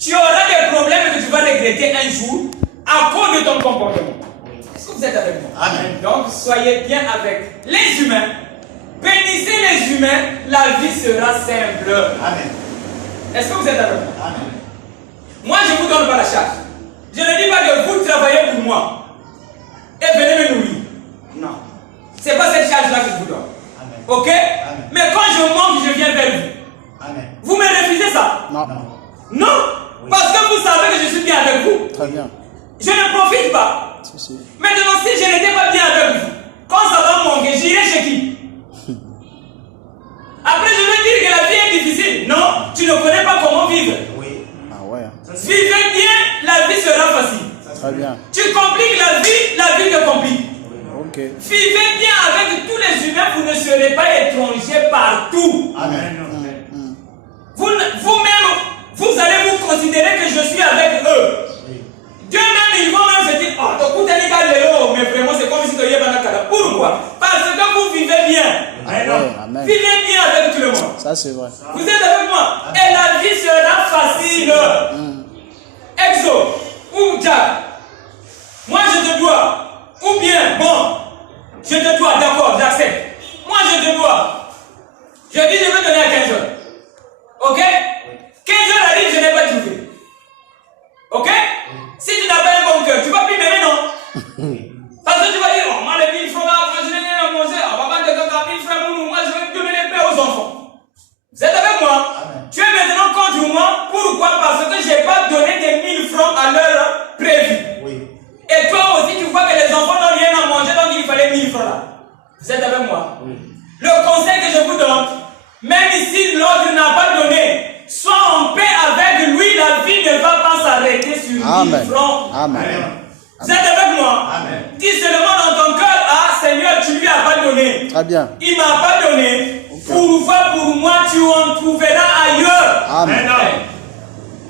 tu auras des problèmes que tu vas regretter un jour à cause de ton comportement. Est-ce que vous êtes avec moi? Amen. Donc, soyez bien avec les humains. Bénissez les humains, la vie sera simple. Amen. Est-ce que vous êtes avec moi? Amen. Moi, je ne vous donne pas la charge. Je ne dis pas que vous travaillez pour moi et venez me nourrir. Non. Ce n'est pas cette charge-là que je vous donne. Amen. Ok? Amen. Mais quand je manque, je viens vers vous. Amen. Vous me refusez ça? Non. Non. Non. Oui. Parce que vous savez que je suis bien avec vous. Très bien. Je ne profite pas. Si, si. Maintenant, si je n'étais pas bien avec vous, quand ça va manquer, j'irai chez qui? Après, je vais dire que la vie est difficile. Non, tu ne connais pas comment vivre. Oui. Ah ouais. Vivez bien, la vie sera facile. Très bien. Tu compliques la vie te complique. Ok. Vivez bien avec tous les humains, vous ne serez pas étrangers partout. Amen. Vous-même, vous allez vous considérer que je suis avec eux. Oui. Dieu même, ils vont même se dire, oh, mais vraiment, c'est comme si tu y avais un cadavre. Pourquoi? Parce que vous vivez bien. Ah ouais. Amen. Vivez bien avec tout le monde. Ça, c'est vrai. Vous êtes avec moi? Et la vie sera facile. Exo ou Jack, moi je te dois. Ou bien, bon, je te dois, d'accord, j'accepte. Moi je te dois. Je dis, je vais donner à 15 heures. Ok? 15 heures arrive, je n'ai pas trouvé. Ok? Si tu n'as pas un bon cœur, tu vas plus m'aimer, non? Parce que tu vas dire, oh, moi les 1000 francs là, moi je n'ai rien à manger. Oh, papa, de 1000 francs, moi je vais donner les paix aux enfants. Vous êtes avec moi? Amen. Tu es maintenant contre moi. Pourquoi? Parce que je n'ai pas donné des 1000 francs à l'heure prévue. Oui. Et toi aussi, tu vois que les enfants n'ont rien à manger, donc il fallait 1000 francs là. Vous êtes avec moi? Oui. Le conseil que je vous donne, même si l'autre n'a pas donné, sois en paix avec lui, la vie ne va pas s'arrêter sur 1000 Amen. francs. Amen. Vous êtes avec moi? Amen. Dis seulement dans ton cœur, ah Seigneur, tu lui as pas donné. Très bien. Il m'a pas donné. Pourquoi pour moi tu en trouveras ailleurs? Amen.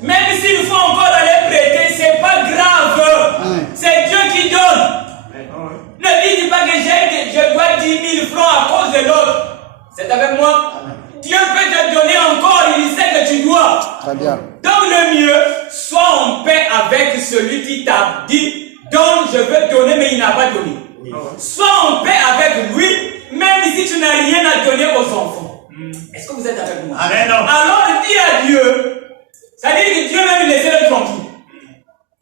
Même s'il faut encore aller prêter, c'est pas grave. C'est Dieu qui donne. Ne dis pas que je dois 10 000 francs à cause de l'autre. C'est avec moi? Amen. Dieu peut te donner encore, il sait que tu dois. Très bien. Donc le mieux, sois en paix avec celui qui t'a dit, donne, je veux donner, mais il n'a pas donné. Oui. Sois en paix avec lui, même si tu n'as rien à donner aux enfants. Est-ce que vous êtes avec moi? Amen. Alors dis à Dieu, ça dit que Dieu même laissez-le tranquille.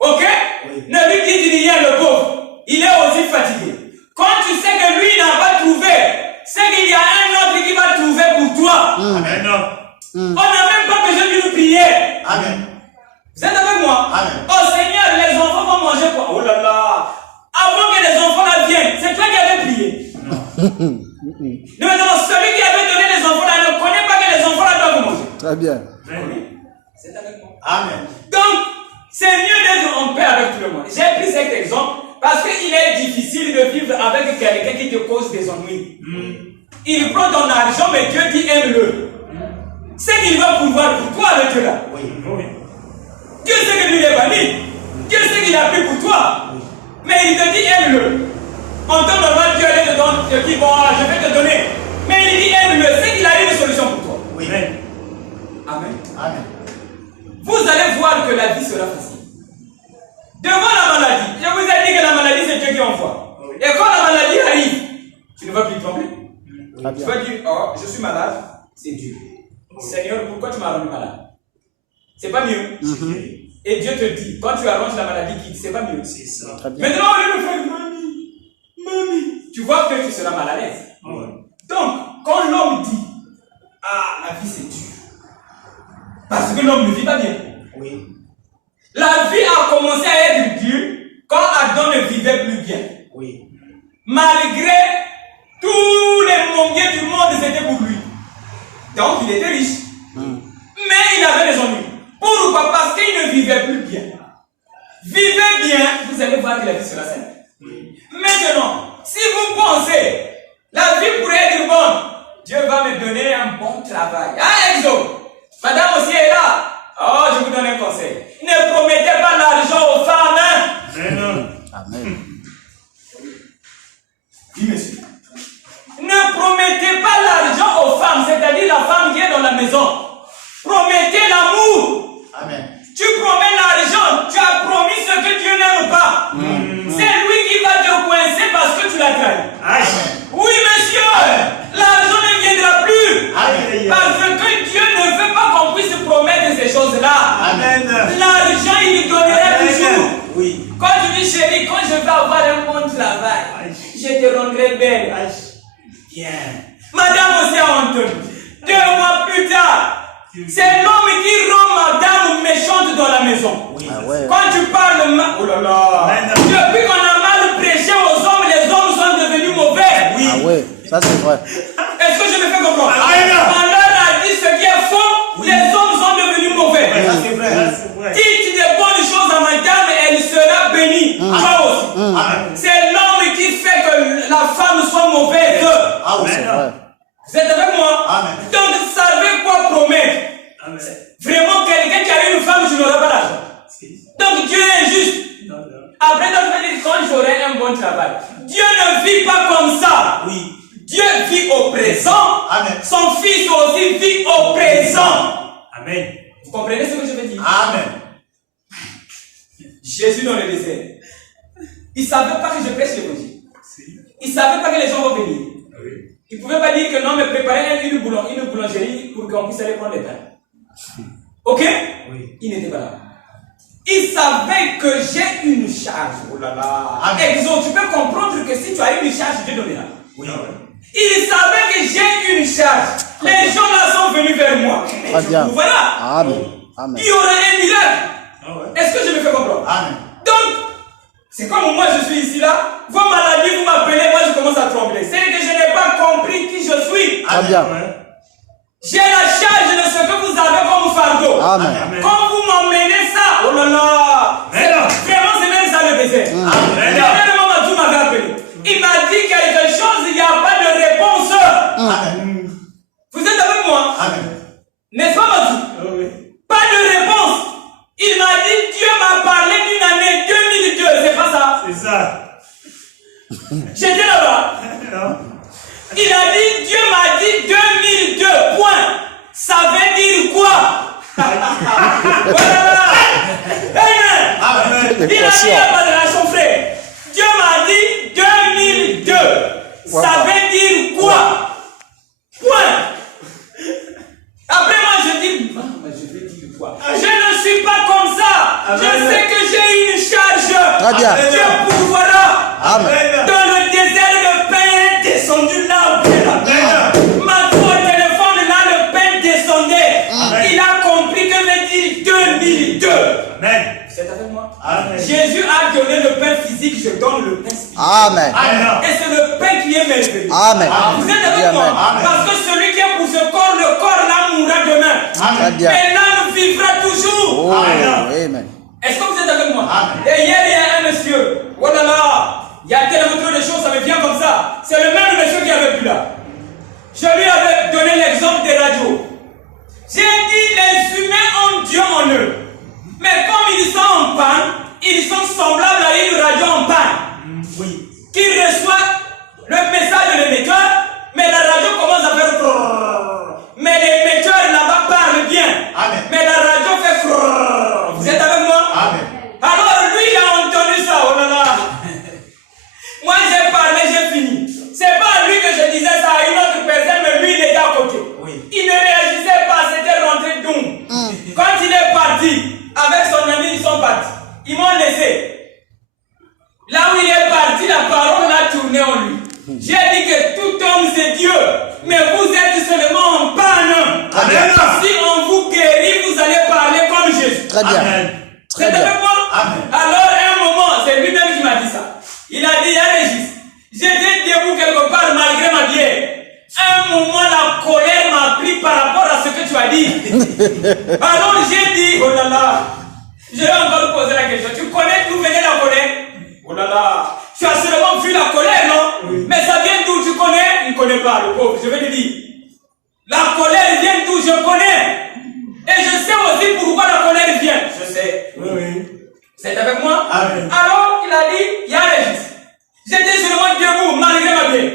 Ok? Oui. Ne lui dis rien, le pauvre. Il est aussi fatigué. Quand tu sais que lui n'a pas trouvé, c'est qu'il y a un autre qui va trouver pour toi. Amen. On n'a même pas besoin d'une prière. Amen. Vous êtes avec moi? Amen. Oh Seigneur, les enfants vont manger quoi? Oh là là! Avant que les enfants là viennent, c'est toi qui avais prié. Maintenant, celui qui avait donné les enfants là ne connaît pas que les enfants là doivent manger. Très bien. C'est avec moi. Amen. Donc, c'est mieux d'être en paix avec tout le monde. J'ai pris cet exemple parce qu'il est difficile de vivre avec quelqu'un qui te cause des ennuis. Il prend ton argent, mais Dieu dit aime-le. C'est qu'il va pouvoir pour toi avec Dieu là. Oui. Dieu sait que lui est banni. Dieu sait qu'il a pris pour toi. Mais il te dit aime-le. En temps normal, Dieu allait te dire bon, je vais te donner. Mais il dit aime-le. C'est qu'il a une solution pour toi. Oui. Amen. Amen. Vous allez voir que la vie sera facile. Devant la maladie, je vous ai dit que la maladie c'est Dieu qui envoie. Et quand la maladie arrive, tu ne vas plus trembler. Très Tu bien. vas dire, oh, je suis malade, c'est Dieu. Seigneur, pourquoi tu m'as rendu malade? C'est pas mieux. Et Dieu te dit, quand tu arranges la maladie quitte, c'est pas mieux. C'est ça. Très bien. Maintenant, on lui fait mamie, tu vois que tu seras mal à l'aise. Donc, quand l'homme dit, ah, la vie c'est dur, parce que l'homme ne vit pas bien. Oui. La vie a commencé à être dure quand Adam ne vivait plus bien. Oui. Malgré tous les moyens du monde, c'était pour lui. Donc, il était riche. Mais il avait des ennuis. Pourquoi? Parce qu'il ne vivait plus bien. Vivez bien, vous allez voir que la vie sera simple. Maintenant, si vous pensez la vie pourrait être bonne, Dieu va me donner un bon travail. Ah, Exo, madame aussi est là. Oh, je vous donne un conseil. Ne promettez pas l'argent aux femmes. Hein? Amen. Oui, monsieur. Ne promettez pas l'argent aux femmes, c'est-à-dire la femme qui est dans la maison. Promettez l'amour. Amen. Tu Amen. L'argent, il lui donnerait toujours. Oui. Quand tu dis, chérie, quand je vais avoir un bon travail, je te rendrai belle. Bien. Madame aussi a entendu. 2 mois plus tard, c'est l'homme qui rend madame méchante dans la maison. Oui. Ah ouais. Quand tu parles mal, oh là là, depuis qu'on a mal prêché aux hommes, les hommes sont devenus mauvais. Oui. Ah ouais, ça c'est vrai. Est-ce que je me fais comprendre? Amen. Quand l'homme a dit ce qui est faux, les hommes sont devenus mauvais. Ça c'est vrai. Dis des bonnes choses à madame, elle sera bénie. Toi aussi. Amen. C'est l'homme qui fait que la femme soit mauvaise. Ah oui. C'est vrai. Vous êtes avec moi? Amen. Donc, savez quoi promettre? Amen. Vraiment, quelqu'un qui a une femme, je n'aurai pas d'argent. Donc, Dieu est injuste. Après, donc, je vais dire, quand j'aurai un bon travail, Dieu ne vit pas comme ça. Oui. Dieu vit au présent. Amen. Son fils aussi vit au présent. Amen. Vous comprenez ce que je veux dire? Amen. Jésus dans le désert. Il ne savait pas que je prêche l'évangile. Il ne savait pas que les gens vont venir. Il ne pouvait pas dire que non, mais préparez une boulangerie pour qu'on puisse aller prendre les pains. Ok? Oui. Il n'était pas là. Il savait que j'ai une charge. Oh là là. Amen. Exo, tu peux comprendre que si tu as une charge, Dieu donnera. Oui. Il savait que j'ai une charge. Les gens là sont venus vers moi. Très bien. Voilà. Amen. Amen. Il y aura un miracle. Est-ce que je me fais comprendre? Amen. Donc, c'est comme moi je suis ici là. Vos maladies, vous m'appelez, moi je commence à trembler. C'est que je n'ai pas compris qui je suis. Très bien. J'ai la charge de ce que vous avez comme fardeau. Amen. Quand vous m'emmenez ça, oh là là, vraiment c'est même ça le désert. Dernièrement, Matou m'avait appelé. Il m'a dit quelque chose, il n'y a pas de réponse. Amen. Vous êtes avec moi? Amen. N'est-ce pas, Matou? Pas de réponse. Il m'a dit, Dieu m'a parlé d'une année 2002, c'est pas ça? C'est ça. J'étais là-bas. Il a dit, Dieu m'a dit 2002, point. Ça veut dire quoi? Voilà. Amen. Amen. Il a dit à son frère, Dieu m'a dit 2002. Ça veut dire quoi? Point. Après moi je dis, mais je vais dire quoi? Je ne suis pas comme ça. Je sais que j'ai une charge. Très bien. Dieu pourvoira. Amen. Dans le désert, le pain est descendu là où il est là. Maintenant, au téléphone, là, le pain descendait. Il a compris que veut dire 2002. Amen. Vous êtes avec moi? Amen. Jésus a donné le pain physique, je donne le pain spirituel. Amen. Et c'est le pain qui est merveilleux. Amen. Vous êtes avec moi? Amen. Parce que celui qui est pour ce corps, le corps là mourra demain. Très bien. Mais l'âme vivra toujours. Oh, amen. Est-ce que vous êtes avec moi? Amen. Et hier, il y a un monsieur. Oh là là, il y a tellement trop de choses, ça me vient comme ça. C'est le même monsieur qui avait pu là. Je lui avais donné l'exemple des radios. J'ai dit, les humains ont Dieu en eux. Mais comme ils sont en panne, ils sont semblables à une radio en panne. Oui. Qui reçoit le message de l'émetteur, mais la radio commence à faire crrrr. Mais l'émetteur là-bas parle bien. Amen. Mais la radio fait crrrr. Vous êtes avec moi? Amen. Alors lui, il a entendu ça. Oh là là. Moi, j'ai parlé, j'ai fini. C'est pas à lui que je disais ça, à une autre personne, mais lui, il était à côté. Oui. Il ne réagissait pas, c'était rentré doux. Quand il est parti, avec son ami, ils sont partis. Ils m'ont laissé. Là où il est parti, la parole a tourné en lui. J'ai dit que tout homme c'est Dieu, mais vous êtes seulement en panne. Amen. Si on vous guérit, vous allez parler comme Jésus. Très bien. Amen. C'est Très bien. avec moi? Amen. Alors, un moment, c'est lui-même qui m'a dit ça. Il a dit, Régis, j'étais debout quelque part malgré ma bière. Un moment, la colère m'a pris par rapport à ce que tu as dit. Alors, j'ai dit, oh là là, je vais encore poser la question. Tu connais d'où venait la colère? Oh là là, tu as seulement vu la colère, non? Oui. Mais ça vient d'où? Tu connais? Il ne connaît pas, le pauvre. Je vais te dire. La colère vient d'où? Je connais. Et je sais aussi pourquoi la colère vient. Je sais. Oui. C'est avec moi? Amen. Alors, il a dit, il y a Régis. J'étais seulement debout, malgré ma vie.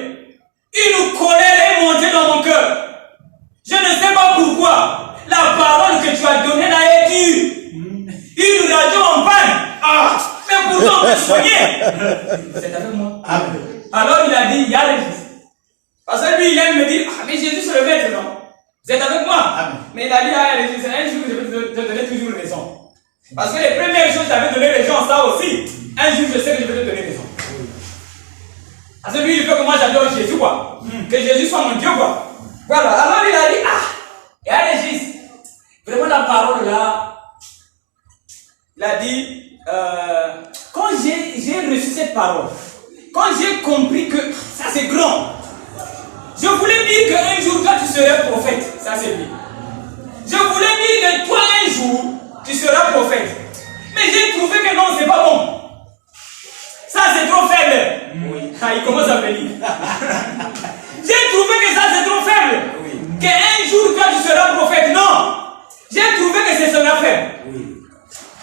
Une colère est montée dans mon cœur. Je ne sais pas pourquoi. La parole que tu as donnée là est dure. Une radio en panne. Ah, mais pourtant, on peut soigner. C'est avec moi? Amen. Alors, il a dit, il y a Régis. Parce que lui, il aime me dire, ah, mais Jésus, c'est le maître, non? Vous êtes avec moi? Amen. Mais il a dit, ah, Régis, un jour, je vais te donner toujours raison. Parce que les premières choses, j'avais donné les gens ça aussi. Un jour, je sais que je vais te donner raison. Parce que lui, il veut que moi j'adore Jésus, quoi. Que Jésus soit mon Dieu, quoi. Voilà. Alors il a dit, il y a Régis. Vraiment, la parole là, il a dit, quand j'ai reçu cette parole, quand j'ai compris que ça c'est grand, je voulais dire qu'un jour, toi tu serais prophète. Ça c'est lui. Je voulais dire que toi un jour, tu seras prophète. Mais j'ai trouvé que non, c'est pas bon. Ça c'est trop faible. Oui. Il commence à venir. J'ai trouvé que ça c'est trop faible. Oui. Qu'un jour toi tu seras prophète. Non. J'ai trouvé que c'est son affaire. Oui.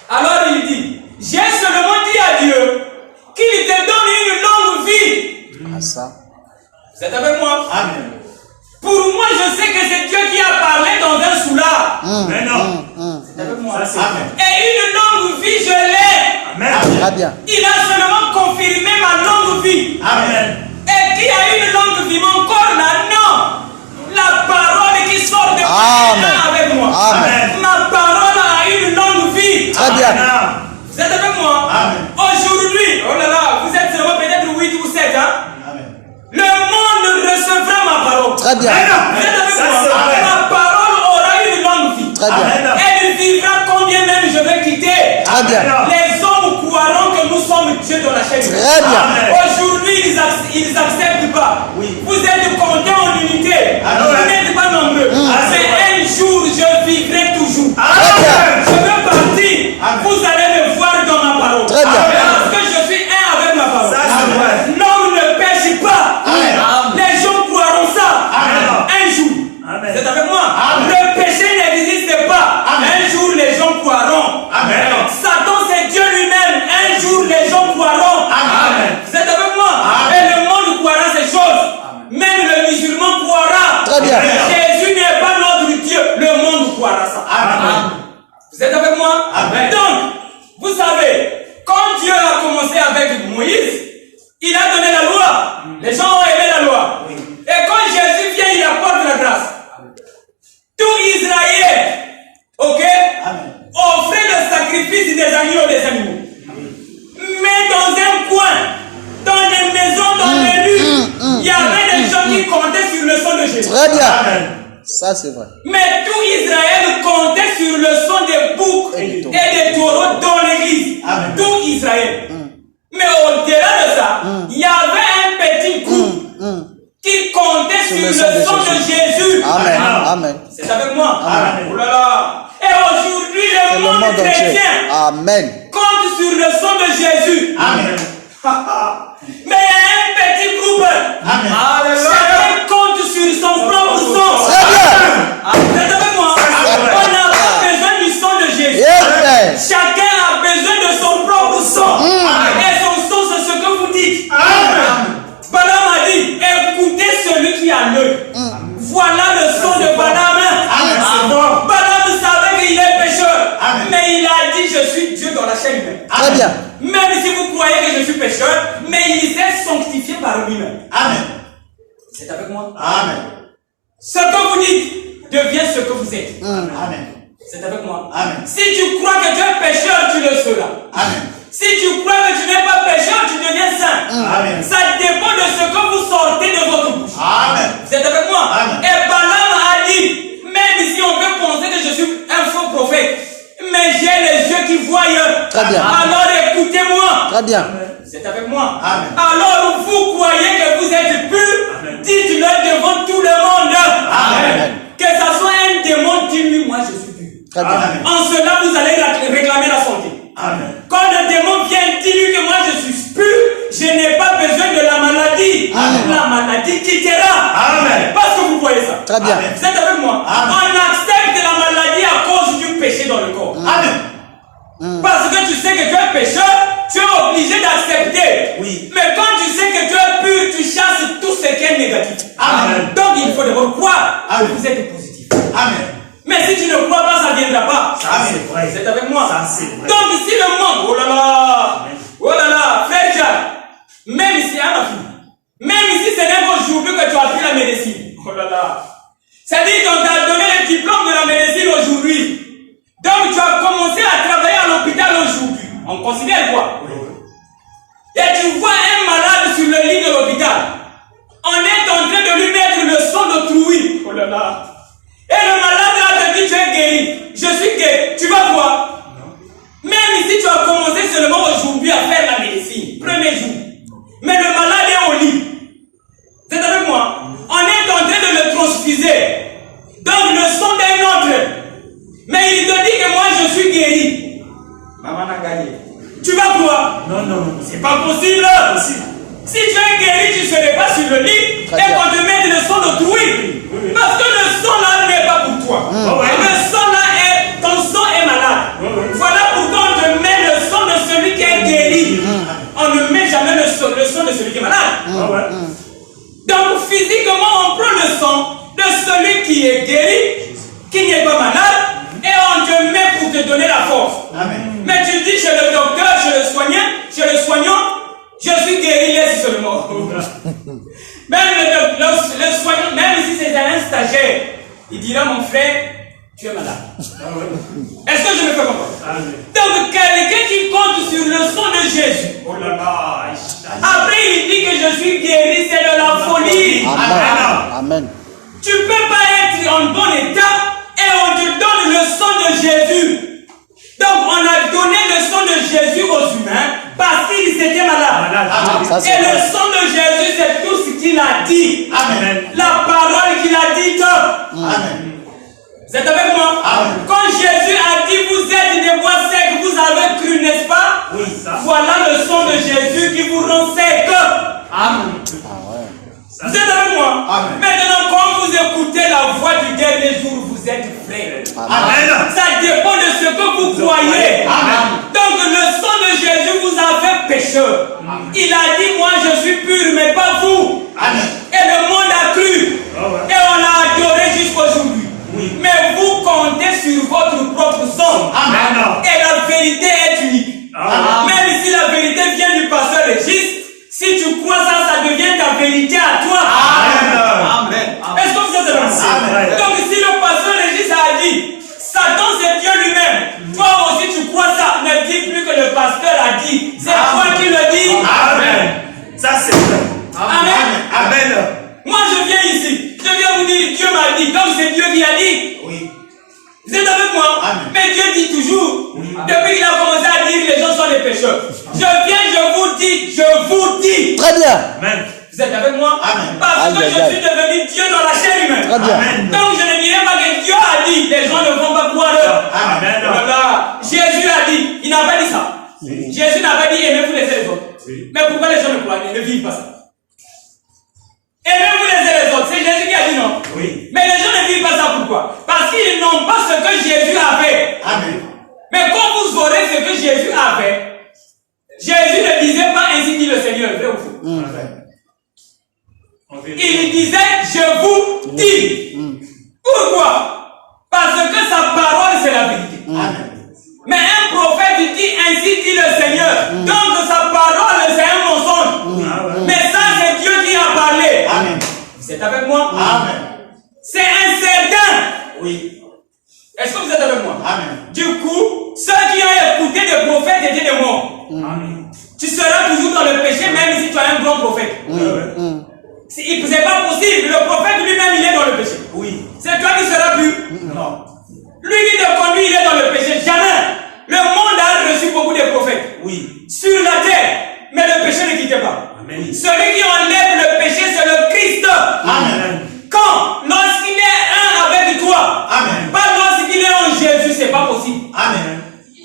Alors il dit, j'ai seulement dit à Dieu qu'il te donne une longue vie. À ça. Vous êtes avec moi? Amen. Pour moi, je sais que c'est Dieu qui a parlé dans un soulard. Mais non. C'est avec moi. Ça, amen. Et une longue vie, je l'ai. Amen. Très bien. Il a seulement confirmé ma longue vie. Amen. Et qui a une longue vie, mon corps là, non. La parole qui sort de Amen. moi avec moi. Amen. Ma parole a une longue vie. Très bien. Amen. Vous êtes avec moi? Amen. Aujourd'hui, oh là là, vous êtes seulement peut-être 8 ou 7, hein? Amen. Le monde recevra ma parole. Très bien. Vous êtes avec Ça, moi? c'est vrai. Ma parole aura une longue vie. Très bien. Amen. Elle vivra combien même je vais quitter. Très bien. Les hommes croiront que nous sommes Dieu dans la chaîne. Très bien. Amen. Aujourd'hui, ils n'acceptent pas. Oui. Vous êtes comptés en unité. Amen. Vous n'êtes pas nombreux. Mais un jour, je vivrai toujours. Amen. Je veux partir. Amen. Vous allez me voir dans ma parole. Très bien. Parce que je suis un avec ma parole. Ça, c'est vrai. L'homme ne pêche pas. Amen. Les gens croiront ça. Amen. Un jour. Amen. Vous êtes avec moi? Amen. Le péché n'existe pas. Amen. Un jour, les gens croiront. Amen. Satan, c'est Dieu lui-même. Un jour, les gens croiront. Amen. Vous êtes avec moi? Amen. Et le monde croira ces choses. Même le musulman croira. Très bien. Jésus n'est pas notre Dieu. Le monde croira ça. Amen. Vous êtes avec moi? Amen. Donc, vous savez, quand Dieu a commencé avec Moïse, il a donné la loi. Les gens ont aimé la loi. Oui. Et quand Jésus vient, il apporte la grâce. Tout Israël, ok, Amen. offrait le sacrifice des agneaux, des animaux. Mais dans un coin, dans les maisons, dans les rues, il y avait des gens qui comptaient sur le sang de Jésus. Très bien. Amen. Ça, c'est vrai. Mais tout Israël comptait sur le sang des boucs Et et des des taureaux dans l'église. Amen. Tout Israël. Mais au-delà de ça, il y avait un petit groupe qui comptait sur le sang de Jésus. Amen. Amen. Amen. C'est avec moi. Amen. Oh là là. Et aujourd'hui, C'est le le monde monde entier. chrétien Amen. compte sur le sang de Jésus. Amen. Mais il y a un petit groupe. Amen. Chacun compte sur son propre sang. Très bien. Vous êtes avec moi? On n'a pas besoin du sang de Jésus. Amen. Chacun a besoin de son propre sang. Et son sang, c'est ce que vous dites. Balaam a dit, écoutez celui qui a l'œil. Voilà le sang de Balaam. Amen. C'est bon. Balaam savait qu'il est pécheur. Amen. Mais il a dit, je suis Dieu dans la chaîne humaine. Très bien. Même si vous croyez que je suis pécheur, mais il s'est sanctifié par lui-même. Amen. C'est avec moi? Amen. Ce que vous dites devient ce que vous êtes. Amen. C'est avec moi? Amen. Si tu crois que tu es pécheur, tu le seras. Amen. Si tu crois que tu n'es pas pécheur, tu deviens saint. Amen. Ça dépend de ce que vous sortez de votre bouche. Amen. Vous êtes avec moi? Amen. Et Balaam a dit, même si on peut penser que je suis un faux prophète, mais j'ai les yeux qui voient. Très bien. Alors écoutez-moi. Très bien. Vous êtes avec moi? Amen. Alors vous croyez que vous êtes pur? Dites-le devant tout le monde. Amen. Que ça soit un démon, dis-lui, moi je suis pur. Très bien. Amen. En cela, vous allez réclamer la santé. Amen. Quand le démon vient, dis-lui que moi je suis pur, je n'ai pas besoin de la maladie. La maladie quittera. Amen. Parce que vous croyez ça. Très bien. Amen. Vous êtes avec moi? Amen. On accepte la maladie à cause du péché dans le corps. Amen. Parce que tu sais que tu es pécheur, tu es obligé d'accepter. Oui. Mais quand tu sais que tu es pur, tu chasses tout ce qui est négatif. Amen. Donc il faut d'abord croire que Amen. vous êtes positif. Amen. Mais si tu ne crois pas, ça ne viendra pas. Ça, c'est vrai. Vous êtes avec moi? Ça, c'est vrai. Donc si le monde, oh là là, frère Jacques, même si, ma fille, même si ce n'est qu'aujourd'hui que tu as pris la médecine, oh là là, c'est-à-dire qu'on t'a donné le diplôme de la médecine aujourd'hui. Donc tu as commencé à travailler à l'hôpital. C'est pas possible. Si tu es guéri, tu ne serais pas sur le lit et qu'on te mette le sang d'autrui. Parce que le sang là n'est pas pour toi. Le sang là ton sang est malade. Voilà pourquoi on te met le sang de celui qui est guéri. On ne met jamais le sang de celui qui est malade. Donc physiquement, on prend le sang de celui qui est guéri, qui n'est pas malade, et on te met pour te donner la force. Mais tu dis chez le docteur, chez le soignant, je suis guéri, laisse seulement. Même le soignant, même si c'est un stagiaire, il dira mon frère, tu es malade. Est-ce que je me fais comprendre? Donc quelqu'un qui compte sur le sang de Jésus, après il dit que je suis guéri, c'est de la folie. Amen. Tu ne peux pas être en bon état et on te donne le sang de Jésus. Donc on a donné le sang de Jésus aux humains parce qu'ils étaient malades. Et le sang de Jésus, c'est tout ce qu'il a dit. La parole qu'il a dite. Vous êtes avec moi? Quand Jésus a dit vous êtes des bois secs, vous avez cru, n'est-ce pas? Voilà le sang de Jésus qui vous rend sec. Vous êtes avec moi? Maintenant, quand vous écoutez la voix du dernier jour, vous êtes frais. Ça dépend de ce que vous croyez. Donc le sang de Jésus vous a fait pécheur. Il a dit moi je suis pur, mais pas vous. Et le monde a cru. Et on l'a adoré jusqu'aujourd'hui. Mais vous comptez sur votre propre sang. Et la vérité est unique. Même si la vérité vient du pasteur Régis, si tu crois ça, ça devient ta vérité à toi. Est-ce que vous êtes d'accord? Donc si le pasteur Régis a dit Satan c'est Dieu lui-même, toi aussi tu crois ça, ne dis plus que le pasteur a dit, c'est toi qui le dis. Ça c'est vrai. Amen. Moi je viens ici, je viens vous dire Dieu m'a dit, donc c'est Dieu qui a dit. Vous êtes avec moi? Mais Dieu dit toujours, depuis qu'il a commencé à dire les gens sont des pécheurs. Je viens, je vous dis. Très bien. Vous êtes avec moi? Parce que je suis devenu Dieu dans la chair humaine. Donc je ne dirais pas que Dieu a dit, les gens ne vont pas croire. Voilà. Jésus a dit, il n'a pas dit ça. Jésus n'a pas dit aimez-vous les uns les autres. Mais pourquoi les gens ne croient pas, ne vivent pas ça? Aimez-vous les uns les autres, c'est Jésus qui a dit non. Mais les gens ne vivent pas ça, pourquoi? Parce qu'ils n'ont pas ce que Jésus avait. Mais quand vous aurez ce que Jésus avait, Jésus ne disait pas ainsi dit le Seigneur, vrai ou faux? Il disait je vous dis. Pourquoi? Parce que sa parole c'est la vérité. Mais un prophète dit ainsi dit le Seigneur. Donc sa parole c'est un mensonge. Mais ça c'est Dieu qui a parlé. Vous êtes avec moi? C'est incertain. Est-ce que vous êtes avec moi? Du coup, ceux qui ont écouté des prophètes étaient des morts. Tu seras toujours dans le péché même si tu as un bon prophète. C'est pas possible. Le prophète lui-même il est dans le péché. C'est toi qui seras pur. Lui qui te conduit il est dans le péché. Jamais. Le monde a reçu beaucoup de prophètes. Sur la terre. Mais le péché ne quittait pas. Celui qui enlève le péché c'est le Christ. Quand? Lorsqu'il est un avec toi. Pas lorsqu'il est en Jésus, c'est pas possible.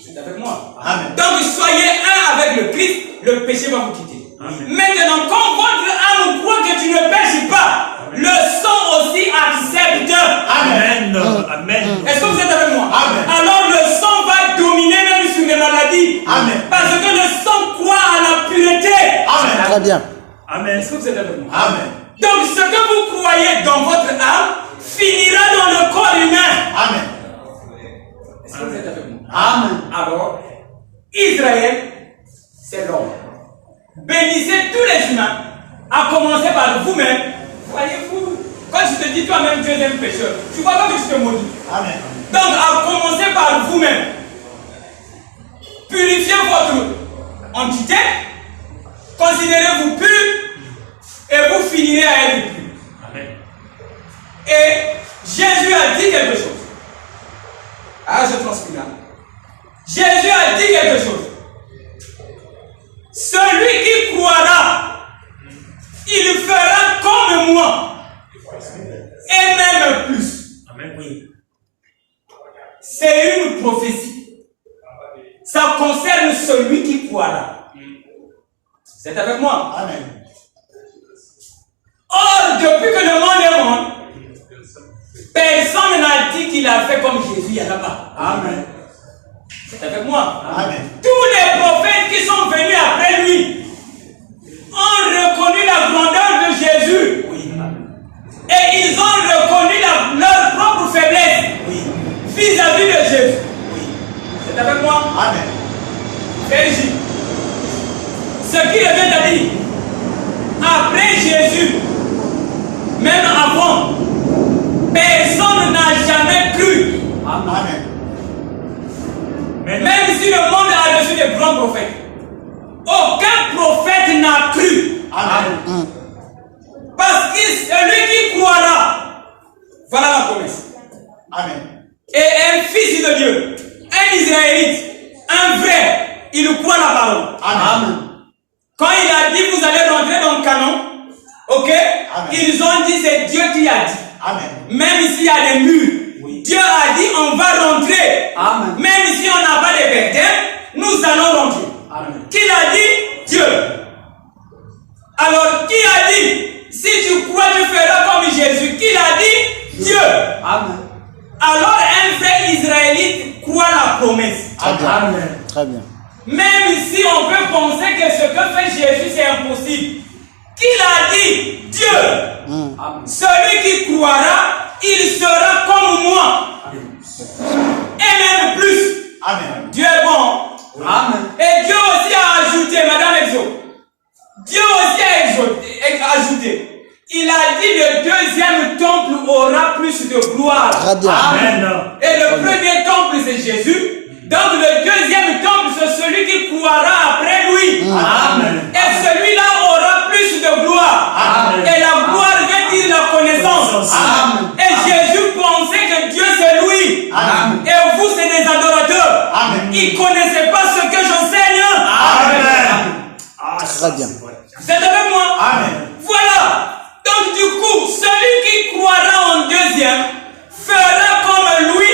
C'est avec moi. Donc soyez un avec le Christ, le péché va vous quitter. Maintenant, quand votre âme croit que tu ne péches pas, le sang aussi accepte. Est-ce que vous êtes avec moi? Alors le sang va dominer même sur les maladies. Parce que le sang croit à la pureté. Très bien. Est-ce que vous êtes avec moi? Donc ce que vous croyez dans votre âme finira dans le corps humain. Est-ce que vous êtes avec moi? Alors, Israël, c'est l'homme. Bénissez tous les humains, à commencer par vous-même. Voyez-vous, quand tu te dis toi-même tu es un pécheur, tu vois pas que tu te maudis. Donc, à commencer par vous-même. Purifiez votre entité, considérez-vous pur, et vous finirez à être pur. Et Jésus a dit quelque chose. Je transpire là. Jésus a dit quelque chose. Celui qui croira, il fera comme moi. Et même plus. C'est une prophétie. Ça concerne celui qui croira. C'est avec moi. Amen. Or, depuis que le monde est monde, personne n'a dit qu'il a fait comme Jésus, il n'y en a pas. Amen. C'est avec moi. Amen. Tous les prophètes qui sont venus après lui ont reconnu la grandeur de Jésus. Oui. Et ils ont reconnu leur propre faiblesse Oui. vis-à-vis de Jésus. Oui. C'est avec moi. Amen. Vérifie. Ce qui revient à dire, après Jésus, même avant, personne n'a jamais cru. Amen. Même si le monde a reçu des grands prophètes, aucun prophète n'a cru. Amen. Parce que celui qui croira, voilà la promesse. Amen. Et un fils de Dieu, un Israélite, un vrai, il croit la parole. Amen. Quand il a dit vous allez rentrer dans le canon, ok? Amen. Ils ont dit c'est Dieu qui a dit. Amen. Même s'il y a des murs, Oui. Dieu a dit on va rentrer. Amen. Même si on n'a pas de baptême, nous allons rentrer. Amen. Qui l'a dit? Dieu. Alors qui a dit si tu crois tu feras comme Jésus? Qui l'a dit? Dieu. Amen. Alors un vrai Israélite croit la promesse. Très bien. Amen. Très bien. Même si on peut penser que ce que fait Jésus c'est impossible. Qui l'a dit? Dieu. Amen. Celui qui croira, il sera comme moi. Et même plus. Amen. Dieu est bon. Amen. Et Dieu aussi a ajouté, Madame Exo. Dieu aussi a ajouté. Il a dit le deuxième temple aura plus de gloire. Très bien. Amen. Et le premier temple c'est Jésus. Donc le deuxième temple c'est celui qui croira après lui. Amen. Et celui-là aura plus de gloire. Amen. Et la gloire veut dire la connaissance. Amen. Et Jésus pensait que Dieu c'est lui. Amen. Et vous c'est des adorateurs. Amen. Ils ne connaissaient pas ce que j'enseigne. Amen. Très bien. C'est avec moi. Amen. Voilà. Donc du coup, celui qui croira en deuxième fera comme lui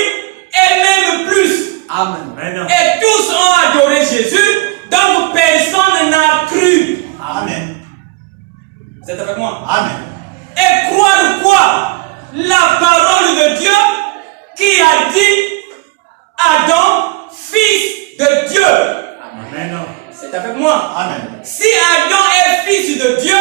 et même plus. Amen. Et tous ont adoré Jésus, donc personne n'a cru. Amen. Vous êtes avec moi? Amen. Et croire quoi? La parole de Dieu qui a dit Adam, fils de Dieu. Amen. C'est avec moi? Amen. Si Adam est fils de Dieu,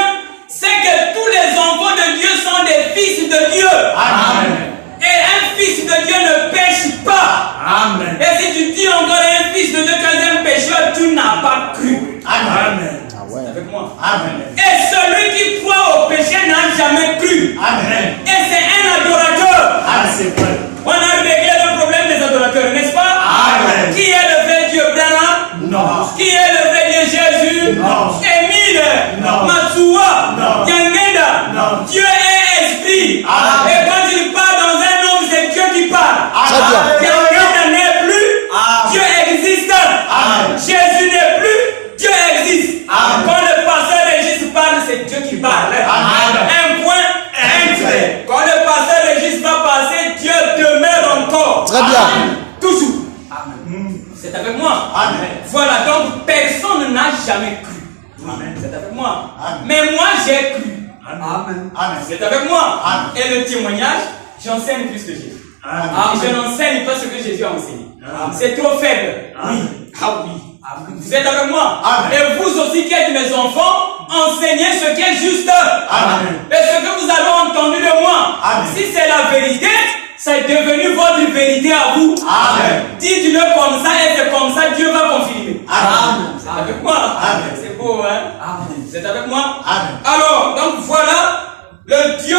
c'est que tous les enfants de Dieu sont des fils de Dieu. Amen. Et un fils de Dieu ne pêche pas. Amen. Et si tu dis encore un fils de Dieu qui est un pécheur, tu n'as pas cru. Amen. Ah ouais. C'est avec moi? Amen. Et celui qui croit au péché n'a jamais cru. Amen. Et c'est un adorateur. Ah, c'est vrai. On a réglé le problème des adorateurs, n'est-ce pas? Amen. Qui est le vrai Dieu, Branham? Non. Qui est le vrai Dieu, Jésus? Non. Émile? Non. Matsoua? Non. Yangenda? Non. Dieu est esprit. Amen. Et quand il parle dans un homme, c'est Dieu qui parle. Très bien. Yangenda n'est plus, Amen. Dieu existe. Amen. Jésus n'est plus, Dieu existe. Amen. Quand le pasteur Régis parle, c'est Dieu qui parle. Amen. Un point, un trait. Quand le pasteur Régis va passer, Dieu demeure encore. Très bien. Toujours. Amen. C'est avec moi. Amen. Voilà, donc personne n'a jamais cru. Amen. C'est avec moi. Amen. Mais moi j'ai cru. Amen. Amen. C'est avec moi. Amen. Et le témoignage, j'enseigne plus que Jésus. Amen. Et je n'enseigne pas ce que Jésus a enseigné. Amen. C'est trop faible. Amen. Oui. Ah oui. Amen. Vous êtes avec moi. Amen. Et vous aussi qui êtes mes enfants, enseignez ce qui est juste. Amen. Et ce que vous avez entendu de moi, Amen. si c'est la vérité, c'est devenu votre vérité à vous. Amen. Dites-le comme ça et c'est comme ça Dieu va confirmer. Amen. C'est avec moi. Amen. C'est beau, hein? Amen. Vous êtes avec moi? Amen. Alors, donc voilà le Dieu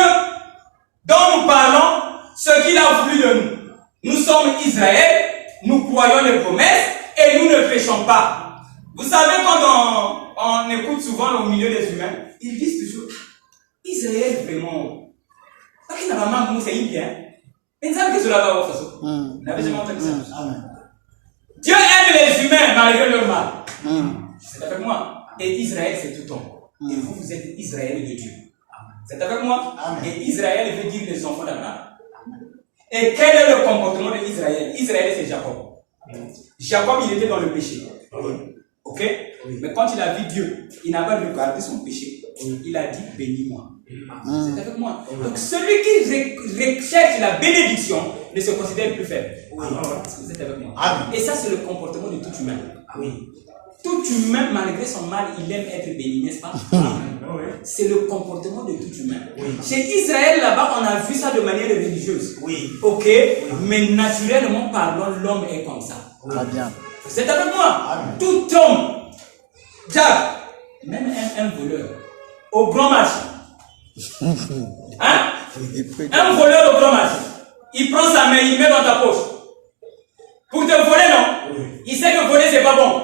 dont nous parlons, ce qu'il a voulu de nous. Nous sommes Israël, nous croyons les promesses et nous ne péchons pas. Vous savez, quand on écoute souvent au milieu des humains, ils disent toujours Israël vraiment. Parce qu'il n'a pas mal c'est bien. Mais ils savent que cela va avoir façon. Vous n'avez jamais entendu ça? Amen. Dieu aime les humains malgré leur mal. C'est avec moi. Et Israël, c'est tout homme. Et vous, vous êtes Israël de Dieu. C'est avec moi. Amen. Et Israël veut dire les enfants d'Abraham. Et quel est le comportement d'Israël? Israël, c'est Jacob. Jacob, il était dans le péché. Ok? Mais quand il a vu Dieu, il n'a pas regardé son péché. Il a dit bénis-moi. C'est avec moi. Donc celui qui recherche la bénédiction ne se considère plus faible. Vous êtes avec moi. Et ça, c'est le comportement de tout humain. Tout humain, malgré son mal, il aime être béni, n'est-ce pas? C'est le comportement de tout humain. Chez Israël, là-bas, on a vu ça de manière religieuse. Ok, mais naturellement parlant, l'homme est comme ça. Très bien. Vous êtes avec moi? Tout homme, Jack, même un voleur, au grand marché. Hein? Un voleur au grand marché. Il prend sa main, il met dans ta poche. Pour te voler, non? Il sait que voler, c'est pas bon.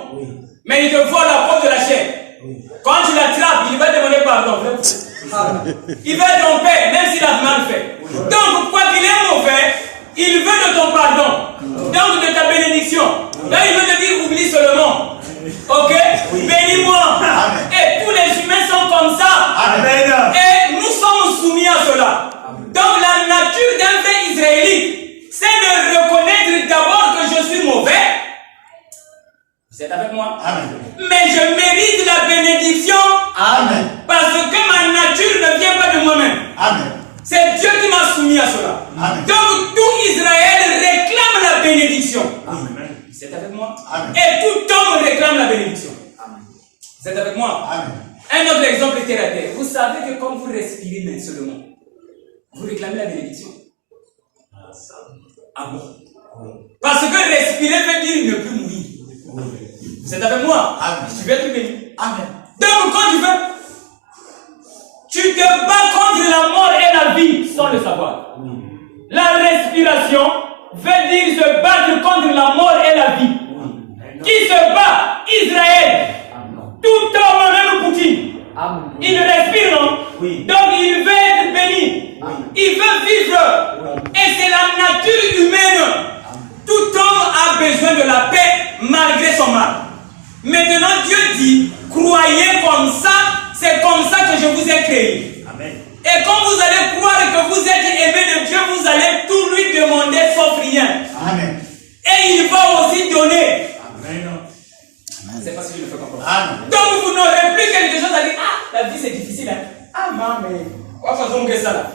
Mais il te vole la peau de la chair. Quand tu l'attrapes, il va demander pardon. Il va tromper, même s'il a mal fait. Donc, quoi qu'il est mauvais, il veut de ton pardon. Donc, de ta bénédiction. Là, il veut te dire, oublie seulement. Ok? Bénis-moi. Et tous les humains sont comme ça. Amen. Et nous sommes soumis à cela. Donc, la nature d'un vrai Israélite, c'est de reconnaître d'abord que je suis mauvais. Vous êtes avec moi? Amen. Mais je mérite la bénédiction. Amen. Parce que ma nature ne vient pas de moi-même. Amen. C'est Dieu qui m'a soumis à cela. Amen. Donc tout Israël réclame la bénédiction. Amen. Vous êtes avec moi? Amen. Et tout homme réclame la bénédiction. Amen. Vous êtes avec moi? Amen. Un autre exemple terre à terre. Vous savez que quand vous respirez même seulement, vous réclamez la bénédiction. Ah bon? Parce que respirer veut dire ne plus mourir. Vous êtes avec moi? Amen. Tu veux être béni. Amen. Donc quand tu te bats contre la mort et la vie sans le savoir. La respiration veut dire se battre contre la mort et la vie. Qui se bat? Israël. Tout homme, même Poutine. Il respire, non? Donc il veut être béni. Il veut vivre. Et c'est la nature humaine. Tout homme a besoin de la paix malgré son mal. Maintenant Dieu dit, croyez comme ça, c'est comme ça que je vous ai créé. Amen. Et quand vous allez croire que vous êtes aimé de Dieu, vous allez tout lui demander sauf rien. Amen. Et il va aussi donner. Amen. C'est pas ce que je fais comprendre. Amen. Donc vous n'aurez plus quelque chose à dire. Ah, la vie c'est difficile. Hein? Ah, maman, quoi faisons que ça là?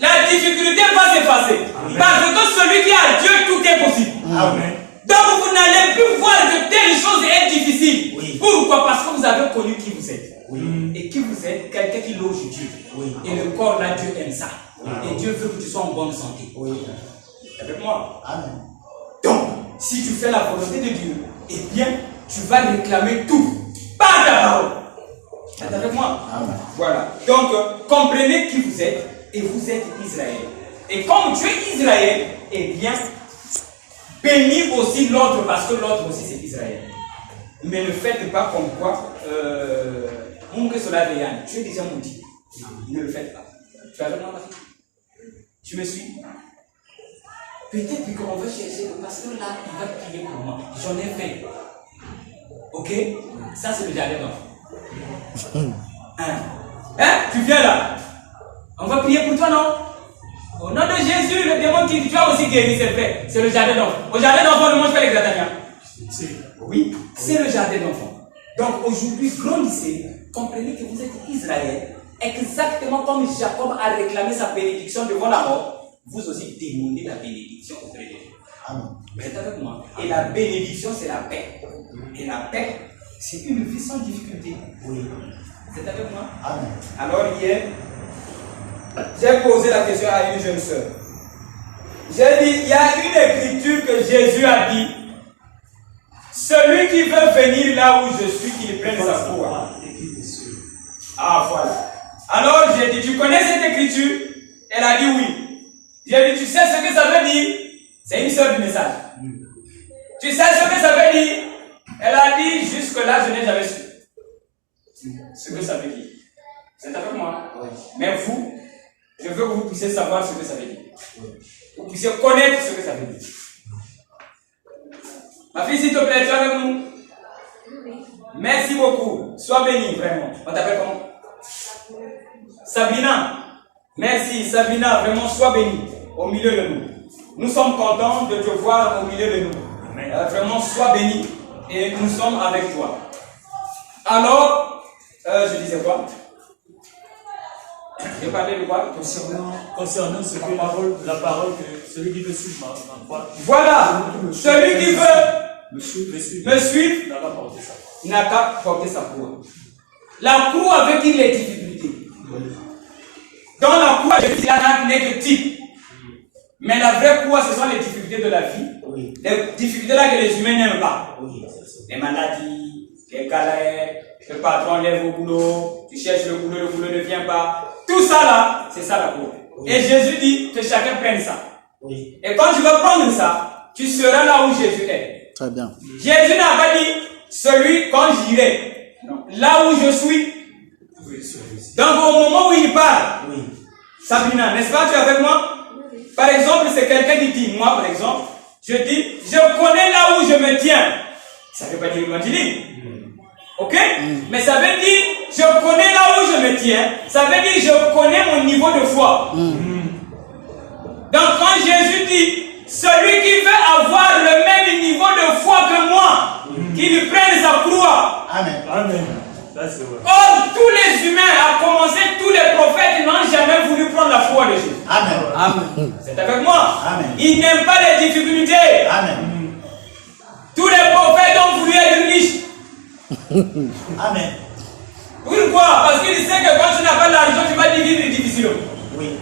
La difficulté va s'effacer. Parce que celui qui a Dieu, tout est possible. Amen. Donc vous n'allez plus voir que telle chose est difficile. Pourquoi? Parce que vous avez connu qui vous êtes. Et qui vous êtes, quelqu'un qui loge Dieu. Et le corps là, Dieu aime ça. Et Dieu veut que tu sois en bonne santé. Avec moi. Amen. Donc, si tu fais la volonté de Dieu, eh bien, tu vas réclamer tout par ta parole. Êtes avec moi? Amen. Voilà. Donc, comprenez qui vous êtes et vous êtes Israël. Et comme tu es Israël, eh bien, bénis aussi l'autre parce que l'autre aussi c'est Israël. Mais ne faites pas comme quoi, tu es déjà maudit. Ne le faites pas. Tu as vraiment ma fille? Tu me suis? Peut-être qu'on va chercher le pasteur là, il va prier pour moi. J'en ai fait. Ok? Ça c'est le jardin d'enfant. Hein? Tu viens là? On va prier pour toi, non? Au nom de Jésus, le démon qui dit, tu as aussi guéri, c'est vrai. C'est le jardin d'enfant. Au jardin d'enfant, ne mange pas les grataniens. Oui, c'est le jardin d'enfant. Donc aujourd'hui, grandissez, comprenez que vous êtes Israël, exactement comme Jacob a réclamé sa bénédiction devant la mort, vous aussi demandez la bénédiction auprès de Dieu. Amen. Vous êtes avec moi? Et la bénédiction, c'est la paix. Et la paix, c'est une vie sans difficulté. Vous êtes avec moi? Amen. Alors hier, j'ai posé la question à une jeune sœur. J'ai dit, il y a une écriture que Jésus a dit. Celui qui veut venir là où je suis, qu'il prenne sa croix. Ah, voilà. Alors j'ai dit, tu connais cette écriture? Elle a dit oui. J'ai dit, tu sais ce que ça veut dire? C'est une sœur du message. Tu sais ce que ça veut dire? Elle a dit, jusque-là, je n'ai jamais su ce que ça veut dire. C'est avec moi? Oui. Mais vous, je veux que vous puissiez savoir ce que ça veut dire. Vous puissiez connaître ce que ça veut dire. Ma fille, s'il te plaît, tu es avec nous? Oui. Merci beaucoup. Sois bénie, vraiment. On t'appelle comment? Sabina. Merci, Sabina. Vraiment, sois bénie au milieu de nous. Nous sommes contents de te voir au milieu de nous. Vraiment, sois bénie et nous sommes avec toi. Alors, je disais quoi? Je parlais de quoi? Concernant ce que la parole que celui qui veut suivre ma foi. Voilà, celui qui veut me suivre n'a qu'à porter n'a qu'à porter ça. sa croix. La croix veut dire les difficultés. Dans la croix, il y en a n'est que type. Mais la vraie croix, ce sont les difficultés de la vie. Oui. Les difficultés là que les humains n'aiment pas. Oui. Les maladies, les galères, le patron lève au boulot, tu cherches le boulot ne vient pas. Tout ça là, c'est ça la croix. Oui. Et Jésus dit que chacun prenne ça. Oui. Et quand tu vas prendre ça, tu seras là où Jésus est. Très bien. Jésus n'a pas dit celui quand j'irai. Non. Là où je suis. Donc au moment où il parle, Oui. Sabrina, n'est-ce pas, tu es avec moi? Par exemple, c'est quelqu'un qui dit, moi par exemple, je dis, je connais là où je me tiens. Ça ne veut pas dire évangélique. Ok? Mais ça veut dire, je connais là où je me tiens. Ça veut dire, je connais mon niveau de foi. Donc quand Jésus dit, celui qui veut avoir le même niveau de foi que moi, qu'il prenne sa croix. Amen. Amen. Ça, c'est vrai. Or, tous les humains, à commencer tous les prophètes, n'ont jamais voulu prendre la foi de Jésus. Amen. Amen. C'est avec moi. Amen. Ils n'aiment pas les difficultés. Amen. Tous les prophètes ont voulu être riches. Amen. Pourquoi? Parce qu'ils savent que quand tu n'as pas l'argent, tu vas vivre difficilement. Oui.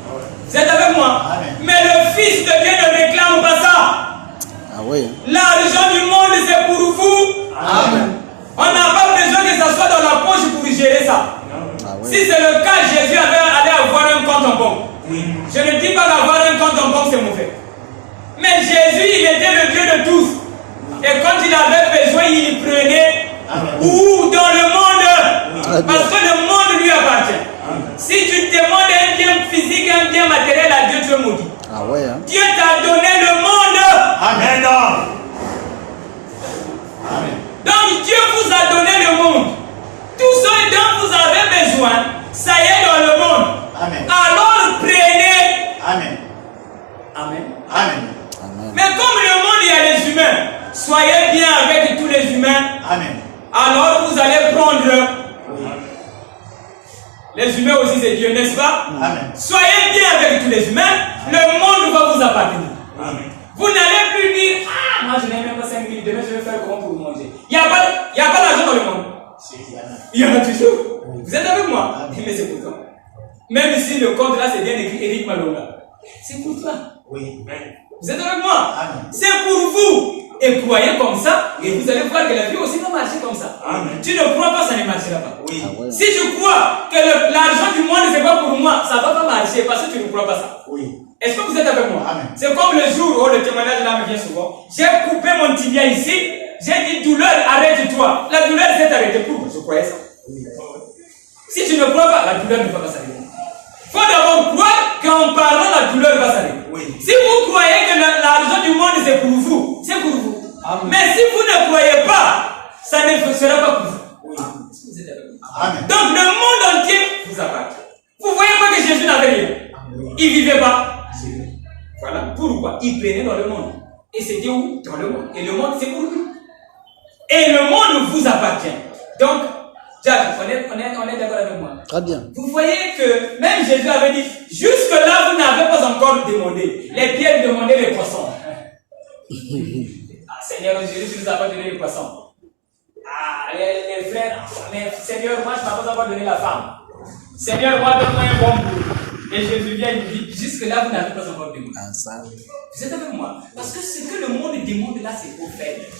Vous êtes avec moi? Amen. Mais le Fils de Dieu ne réclame pas ça. Ah oui. L'argent du monde, c'est pour vous. Amen. On n'a pas besoin que ça soit dans la poche pour gérer ça. Ah oui. Si c'est le cas, Jésus allait avoir un compte en banque. Je ne dis pas qu'avoir un compte en banque, c'est mauvais. Mais Jésus, il était le Dieu de tous. Et quand il avait besoin, il prenait où dans le monde. Très bien. Parce que le monde lui appartient. Si tu demandes un bien physique, un bien matériel à Dieu, tu es maudit. Ah ouais, hein. Dieu t'a donné le monde. Amen. Amen. Donc Dieu vous a donné le monde. Tout ce dont vous avez besoin, ça y est dans le monde. Amen. Alors prenez. Amen. Amen. Amen. Amen. Mais comme le monde, il y a les humains, soyez bien avec tous les humains. Amen. Alors vous allez prendre. Les humains aussi, c'est Dieu, n'est-ce pas? Amen. Soyez bien avec tous les humains, le monde va vous appartenir. Amen. Vous n'allez plus dire, ah, moi je n'ai même pas 5 000, demain je vais faire comment pour manger. Il n'y a pas l'argent dans le monde. Il y en a toujours. Vous êtes avec moi? Mais c'est pour toi. Même si le compte là c'est bien écrit Eric Malonga. C'est pour toi. Oui. Vous êtes avec moi? Amen. C'est pour vous. Et croyez comme ça, et vous allez voir que la vie aussi va marcher comme ça. Amen. Tu ne crois pas, ça ne marchera pas. Oui. Ah ouais. Si tu crois que l'argent du monde c'est pas pour moi, ça ne va pas marcher parce que tu ne crois pas ça. Oui. Est-ce que vous êtes avec moi? Amen. C'est comme le jour où le témoignage là me vient souvent. J'ai coupé mon tibia ici, j'ai dit douleur, arrête-toi. La douleur s'est arrêtée. Pourquoi? Je croyais ça. Si tu ne crois pas, la douleur ne va pas s'arrêter. Il faut d'abord croire qu'en parlant, la douleur va s'arrêter. Oui. Si vous croyez que l'argent du monde c'est pour vous, c'est pour vous. Amen. Mais si vous ne croyez pas, ça ne sera pas pour vous. Oui. Est-ce que vous êtes avec moi? Amen. Donc le monde entier vous appartient. Vous voyez pas que Jésus n'avait rien. Il ne vivait pas. Voilà pourquoi il prenait dans le monde. Et c'était où? Dans le monde. Et le monde c'est pour lui. Et le monde vous appartient. Donc, Jack, on est d'accord avec moi. Très bien. Vous voyez que même Jésus avait dit, jusque-là vous n'avez pas encore demandé. Les pierres demandaient les poissons. Ah, Seigneur Jésus, tu nous as pas donné les poissons. Ah, les frères, mais Seigneur, moi je ne m'ai pas encore donné la femme. Seigneur, moi donne-moi un bon bout. Et Jésus vient et dit, jusque-là vous n'avez pas encore demandé. Ah, ça. Vous êtes avec moi? Parce que ce que le monde demande là, c'est au fait.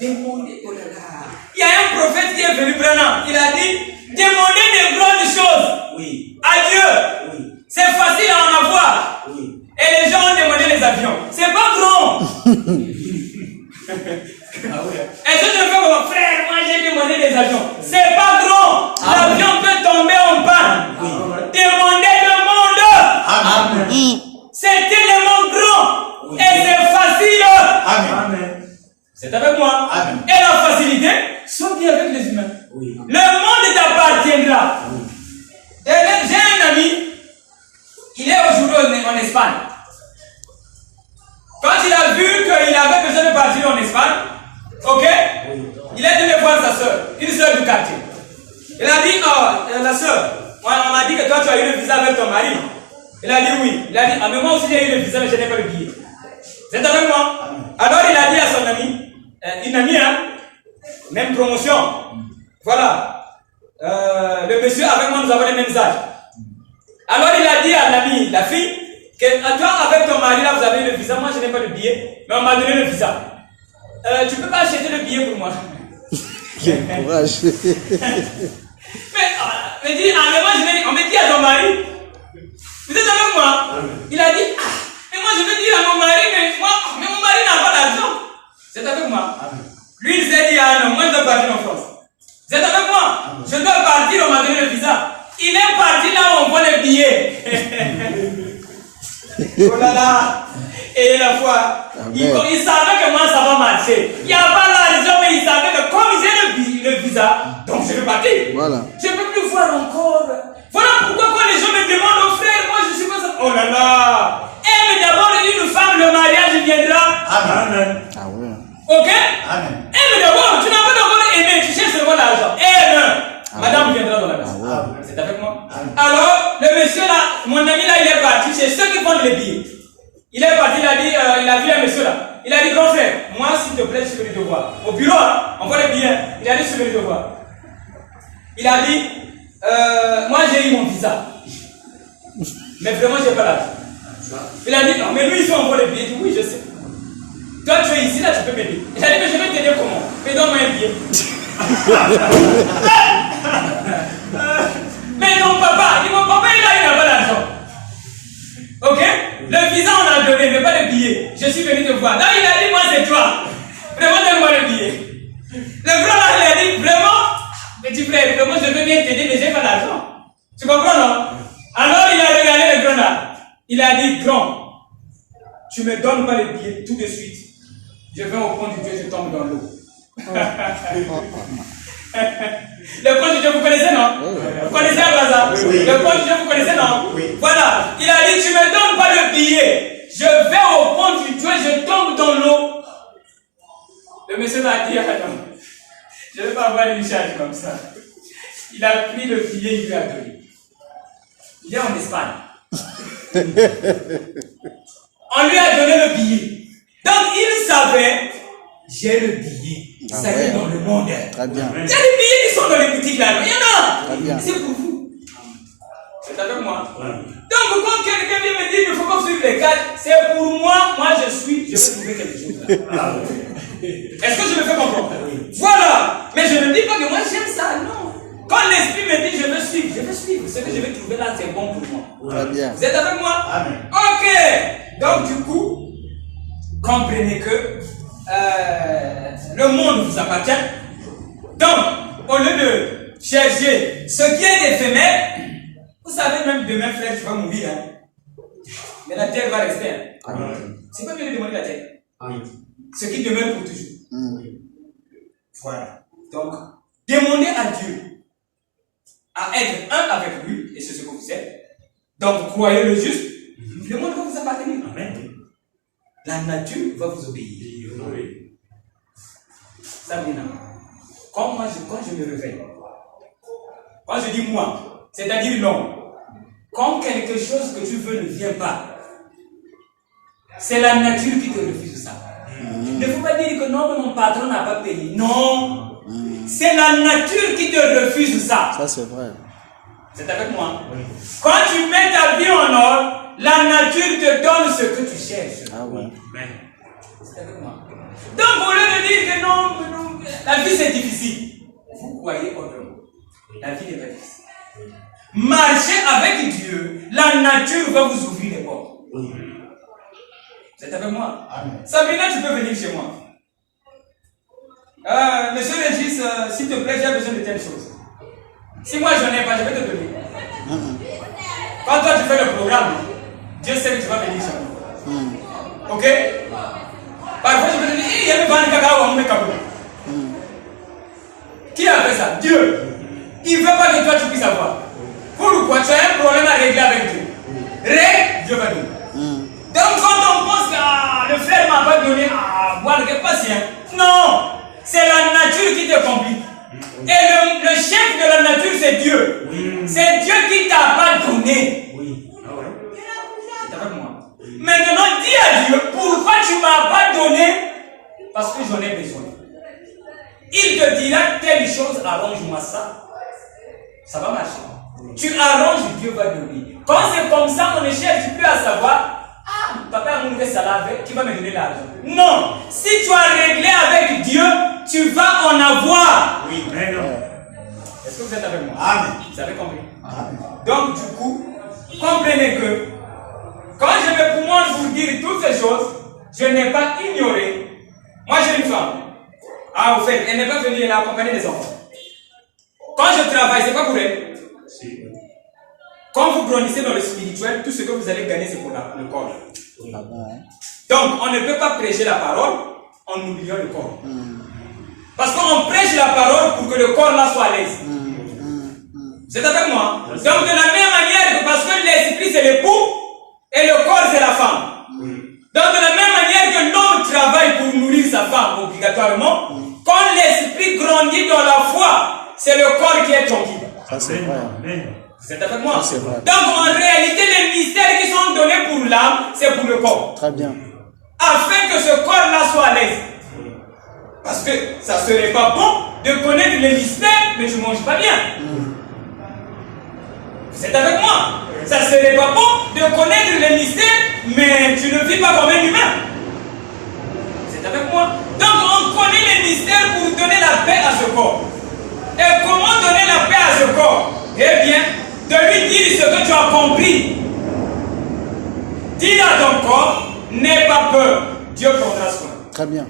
Demandez, oh là là. Il y a un prophète qui est venu Branham. Il a dit, demandez des grandes choses Oui. à Dieu. Oui. C'est facile à en avoir. Oui. Et les gens ont demandé les avions. C'est pas grand. Ah oui. Et ce que je fais comme frère, moi j'ai demandé des avions. C'est pas grand. L'avion peut tomber en panne. Demandez le monde. Amen. C'est tellement grand. Et c'est facile. Amen. C'est avec moi. Amen. Et la facilité, sois bien avec les humains. Oui. Le monde t'appartiendra. J'ai un ami, il est aujourd'hui en Espagne. Quand il a vu qu'il avait besoin de partir en Espagne, ok, il est allé voir sa soeur, une soeur du Il a dit, oh, la soeur, on m'a dit que toi tu as eu le visa avec ton mari. Il a dit oui. Il a dit, ah mais moi aussi j'ai eu le visa mais je n'ai pas le billet. Vous êtes avec moi? Alors il a dit à son ami, une amie, hein, même promotion. Voilà. Le monsieur avec moi nous avons les mêmes âges. Alors il a dit à l'ami, la fille, que toi avec ton mari là vous avez le visa, moi je n'ai pas le billet, mais on m'a donné le visa. Tu peux pas acheter le billet pour moi? Quel courage. Mais dit, ah mais moi je vais dire, on me dit à ton mari, vous êtes avec moi? Il a dit, ah, mais moi je vais dire à mon mari, mais mon mari n'a pas d'argent. Vous êtes avec moi? Lui il s'est dit, ah non, moi je dois partir en France. Vous êtes avec moi? Je dois partir, on m'a donné le visa. Il est parti là où on voit les billets. Oh là là. Et la foi, il savait que moi ça va marcher. Il n'y a pas l'argent, mais il savait que comme j'ai le visa, donc je vais partir. Voilà. Je ne peux plus voir encore. Voilà pourquoi quand les gens me demandent, oh frère, moi je suis pas ça. Oh là là. Aime d'abord une femme, le mariage viendra. Amen. Ah ouais. Ok? Amen. Aime d'abord, tu n'as pas d'abord aimé, tu cherches seulement l'argent. Aime. Madame viendra dans la maison. C'est avec moi? Alors, le monsieur là, mon ami là, il est parti chez ceux qui vendent les billets. Il est parti, il a dit, il a vu un monsieur là. Il a dit, grand frère, moi s'il te plaît, je suis venu te voir. Au bureau, hein, on voit les billets. Il a dit, je suis venu te voir. Il a dit, moi j'ai eu mon visa. Mais vraiment, j'ai pas l'argent. Il a dit, non, mais lui, il fait envoie les billets. Il dit, oui, je sais. Toi, tu es ici, là, tu peux m'aider. Il a dit, mais je vais t'aider comment? Mais donne-moi un billet. Mais non, papa, il dit, mon papa, il n'a pas d'argent. Ok? Le visa, on a donné, mais pas le billet. Je suis venu te voir. Donc, il a dit, moi, c'est toi. Vraiment, donne-moi le billet. Le grand là, il a dit, vraiment, petit frère, vraiment, je veux bien t'aider, mais j'ai pas d'argent. Tu comprends, non? Alors, il a regardé le grand là. Il a dit, grand, tu me donnes pas le billet tout de suite. Je vais au pont du Dieu, je tombe dans l'eau. Le pont du Dieu, vous connaissez, non? Vous connaissez Abraza? Le pont du Dieu, vous connaissez, non? Voilà. Il a dit, tu me donnes pas le billet. Je vais au pont du Dieu, je tombe dans l'eau. Le monsieur m'a dit, ah non, je ne vais pas avoir une charge comme ça. Il a pris le billet, il lui a donné. Il est en Espagne. On lui a donné le billet. Donc il savait, j'ai le billet. Ça y est dans le monde. Très bien. Il y a des billets qui sont dans les boutiques là. Il y en a. Très bien. C'est pour vous. C'est avec moi. Donc quand quelqu'un vient me dire qu'il ne faut pas suivre les cadres, c'est pour moi. Moi je vais trouver quelque chose là. Est-ce que je me fais comprendre? Voilà. Mais je ne dis pas que moi j'aime ça. Non. Quand l'esprit me dit je veux suivre, je vais suivre. Ce que je vais trouver là, c'est bon pour moi. Très bien. Vous êtes avec moi? Amen. Ok. Donc du coup, comprenez que le monde vous appartient. Donc, au lieu de chercher ce qui est éphémère, vous savez même demain, frère, tu vas mourir. Hein? Mais la terre va rester. Hein? C'est pas bien de demander la terre. Ce qui demeure pour toujours. Voilà. Donc, demandez à Dieu à être un avec lui, et c'est ce que vous êtes. Donc, croyez le juste, le monde va vous appartenir. Amen. La nature va vous obéir. Ça vient. Quand je me réveille, quand je dis moi, c'est-à-dire non, quand quelque chose que tu veux ne vient pas, c'est la nature qui te refuse ça. Il ne faut pas dire que non, mais mon patron n'a pas payé. Non, c'est la nature qui te refuse ça. Ça, c'est vrai. C'est avec moi. Quand tu mets ta vie en ordre, la nature te donne ce que tu cherches. Ah ouais. C'est avec moi. Donc, au lieu de dire que non, la vie c'est difficile, vous croyez autrement. La vie n'est pas difficile. Marchez avec Dieu, la nature va vous ouvrir les portes. C'est avec moi. Sabrina, tu peux venir chez moi. Monsieur Régis, s'il te plaît, j'ai besoin de telle chose. Si moi je n'en ai pas, je vais te donner. Quand toi tu fais le programme, Dieu sait que tu vas venir chez moi. Ok? Parfois je me dis, il y a même pas un cacao à mon cacao. Qui a fait ça? Dieu. Il ne veut pas que toi tu puisses avoir. Pourquoi? Tu as un problème à régler avec Dieu. Règle, Dieu va donner. Donc quand on pense que le frère m'a pas donné à boire, que patient. Non! C'est la nature qui te complique. Et le chef de la nature, c'est Dieu. C'est Dieu qui t'a pas donné. C'est avec moi. Maintenant, dis à Dieu, pourquoi tu ne m'as pas donné? Parce que j'en ai besoin. Il te dira telle chose, arrange-moi ça. Ça va marcher. Tu arranges, Dieu va donner. Quand c'est comme ça, on ne cherche plus à savoir, ah, papa a mon salaire, qui va me donner l'argent. Non, si tu as réglé avec Dieu, tu vas en avoir. Oui, mais non. Est-ce que vous êtes avec moi? Amen. Vous avez compris? Amen. Donc, du coup, comprenez que quand je me commence vous dire toutes ces choses, je n'ai pas ignoré. Moi, j'ai une femme. Ah, au fait, elle n'est pas venue, elle a accompagné des enfants. Quand je travaille, c'est pas pour elle. Quand vous grandissez dans le spirituel, tout ce que vous allez gagner, c'est pour le corps. Donc, on ne peut pas prêcher la parole en oubliant le corps. Parce qu'on prêche la parole pour que le corps là soit à l'aise. Vous êtes avec moi? Donc, de la même manière, parce que l'esprit c'est l'époux et le corps c'est la femme. Donc, de la même manière que l'homme travaille pour nourrir sa femme obligatoirement, quand l'esprit grandit dans la foi, c'est le corps qui est tranquille. Ça, c'est vrai. Vous êtes avec moi? C'est vrai. Donc, en réalité, les mystères qui sont donnés pour l'âme, c'est pour le corps. Très bien. Afin que ce corps-là soit à l'aise. Parce que ça ne serait pas bon de connaître les mystères, mais tu ne manges pas bien. Vous êtes avec moi? Ça ne serait pas bon de connaître les mystères, mais tu ne vis pas comme un humain. Vous êtes avec moi? Donc on connaît les mystères pour donner la paix à ce corps. Et comment donner la paix à ce corps? Eh bien, de lui dire ce que tu as compris. Dis à ton corps, n'aie pas peur, Dieu prendra soin. Très bien.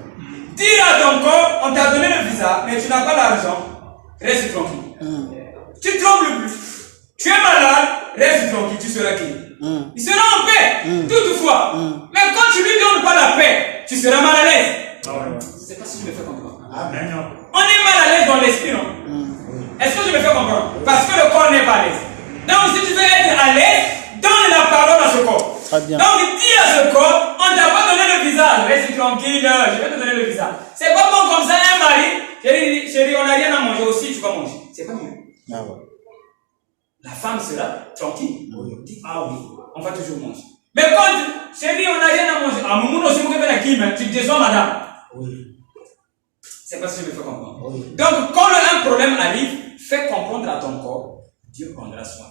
Dis à ton corps, on t'a donné le visa, mais tu n'as pas l'argent, reste tranquille. Tu trembles plus. Tu es malade, reste tranquille, tu seras qui? Il sera en paix, toutefois. Mais quand tu lui donnes pas la paix, tu seras mal à l'aise. Je ne sais pas si je me fais comprendre. Amen. On est mal à l'aise dans l'esprit, non? Est-ce que je me fais comprendre? Parce que le corps n'est pas à l'aise. Donc, si tu veux être à l'aise, donne la parole à ce corps. Très bien. Donc, dis à ce corps, on ne t'a pas donné le visa, reste tranquille, je vais te donner le visa. C'est pas bon comme ça, un mari, chérie, on n'a rien à manger aussi, tu vas manger. C'est pas mieux. Ah ouais. La femme sera tranquille. Dit, ah oui, on va toujours manger. Mais quand, chérie, on n'a rien à manger, ah, mon aussi, tu te déçois, madame. C'est pas si je me fais comprendre. Donc, quand un problème arrive, fais comprendre à ton corps, Dieu prendra soin.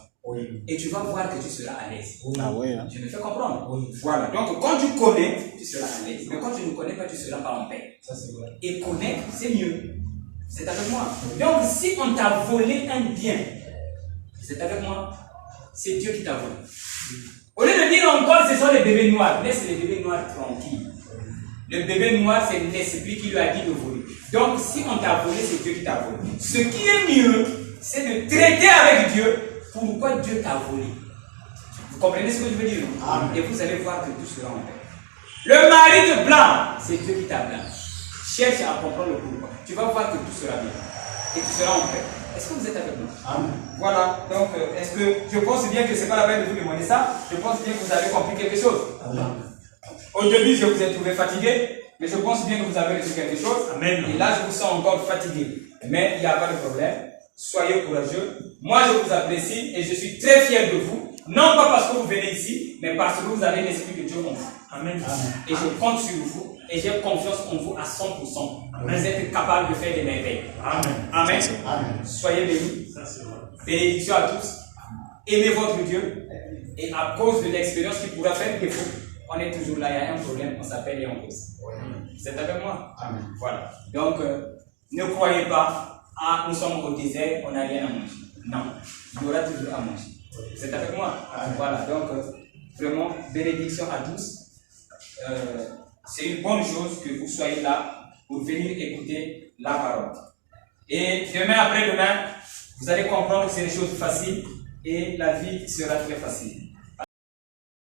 Et tu vas voir que tu seras à l'aise. Ah ouais. Je me fais comprendre. Voilà. Donc, quand tu connais, tu seras à l'aise. Mais quand tu ne connais pas, tu seras pas en paix. Ça, c'est vrai. Et connaître, c'est mieux. C'est avec moi. Donc, si on t'a volé un bien, c'est avec moi, c'est Dieu qui t'a volé. Au lieu de dire encore, ce sont les bébés noirs, laisse les bébés noirs tranquilles. Le bébé noir, c'est l'esprit qui lui a dit de voler. Donc, si on t'a volé, c'est Dieu qui t'a volé. Ce qui est mieux, c'est de traiter avec Dieu. Pourquoi Dieu t'a volé? Vous comprenez ce que je veux dire? Amen. Et vous allez voir que tout sera en paix. Le mari te blâme, c'est Dieu qui t'a blâmé. Cherche à comprendre le pourquoi. Tu vas voir que tout sera bien. Et tu seras en paix. Est-ce que vous êtes avec moi? Amen. Voilà. Donc, est-ce que je pense bien que ce n'est pas la peine de vous demander ça? Je pense bien que vous avez compris quelque chose. Amen. Au début, je vous ai trouvé fatigué, mais je pense bien que vous avez reçu quelque chose. Amen. Et là, je vous sens encore fatigué. Mais il n'y a pas de problème. Soyez courageux. Moi, je vous apprécie et je suis très fier de vous. Non pas parce que vous venez ici, mais parce que vous avez l'Esprit de Dieu en vous. Amen. Et je compte sur vous et j'ai confiance en vous à 100%. Amen. Vous êtes capable de faire des merveilles. Amen. Amen. Amen. Soyez bénis. Ça, c'est vrai. Bénédiction à tous. Aimez votre Dieu. Et à cause de l'expérience qui pourra faire défaut, on est toujours là. Il y a un problème, on s'appelle et on cause. Vous êtes avec moi? Amen. Voilà. Donc, ne croyez pas, ah, nous sommes au désert, on n'a rien à manger. Non. Il y aura toujours à manger. Vous êtes avec moi? Amen. Voilà. Donc, vraiment, bénédiction à tous. C'est une bonne chose que vous soyez là pour venir écouter la parole. Et demain, après-demain, vous allez comprendre que c'est des choses faciles et la vie sera très facile.